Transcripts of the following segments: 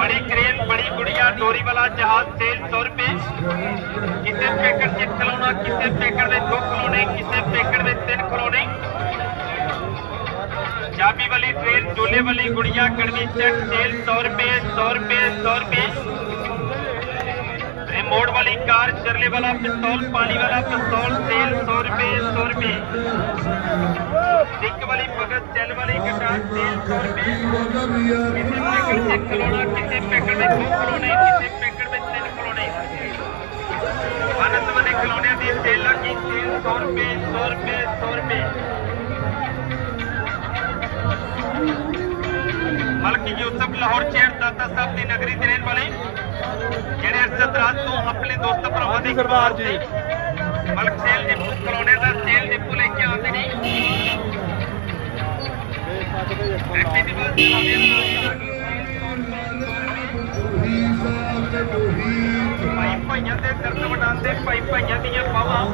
बड़ी क्रेन बड़ी गुड़िया डोरी वाला जहाज सेल 100 रुपए किसे पैकेट च खिलौना किसे पैकेट में 2 खिलौने किसे पैकेट में 3 खिलौने चाबी वाली ट्रेन झूले वाली गुड़िया कड़वी सेट सेल 100 रुपए 100 रुपए 100 रुपए रिमोट वाली कार शरले वाला पिस्तौल पानी वाला पिस्तौल सेल 100 रुपए 100 रुपए सिक वाली भगत सेल वाली गिटार सेल 100 रुपए किसी पैकेट से खिलौना किसी पैकेट में 2 खिलौने किसी पैकेट में 3 खिलौने आनंद वाले खिलौने की सेल लगी सेल 100 रुपए 100 रुपए 100 रुपए मलकी यूसुफ लाहौर शहर दाता साहब की नगरी के रहने वाले ਜਿਹੜੇ ਅਰਸਦ ਰਾਤ ਤੋਂ ਆਪਣੇ ਦੋਸਤ ਭਰਾਵਾਂ ਦੀ ਖਬਰ ਜੀ ਮਲਕ ਸੇਲ ਦੇ ਖਿਲੌਣੇ ਦਾ ਸੇਲ ਡਿਪੂ ਲੈ ਕੇ ਆਉਂਦੇ ਨੇ ਹੈਪੀ ਦਿਵਾਲੀ ਭਾਈ ਭਾਈਆਂ ਦੇ ਦਰਦ ਵਡਾਉਂਦੇ ਭਾਈ ਭਾਈਆਂ ਦੀਆਂ ਬਾਵਾਂ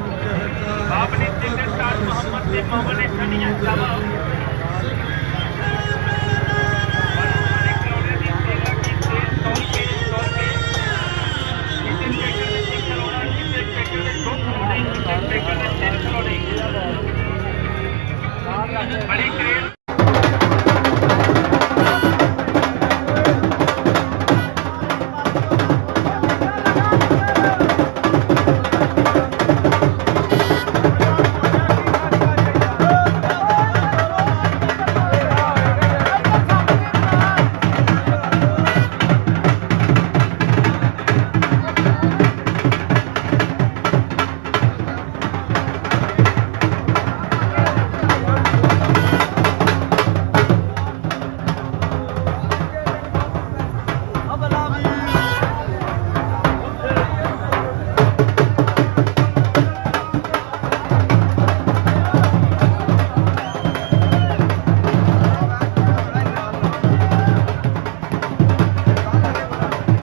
ਬਾਪ ਨੇ ਜਿੰਨੇ ਸਾਲ ਮੁਹੰਮਦ ਦੇ ਮਾਮਾ ਨੇ ਠੰਡੀਆਂ ਚਾਵਾਂ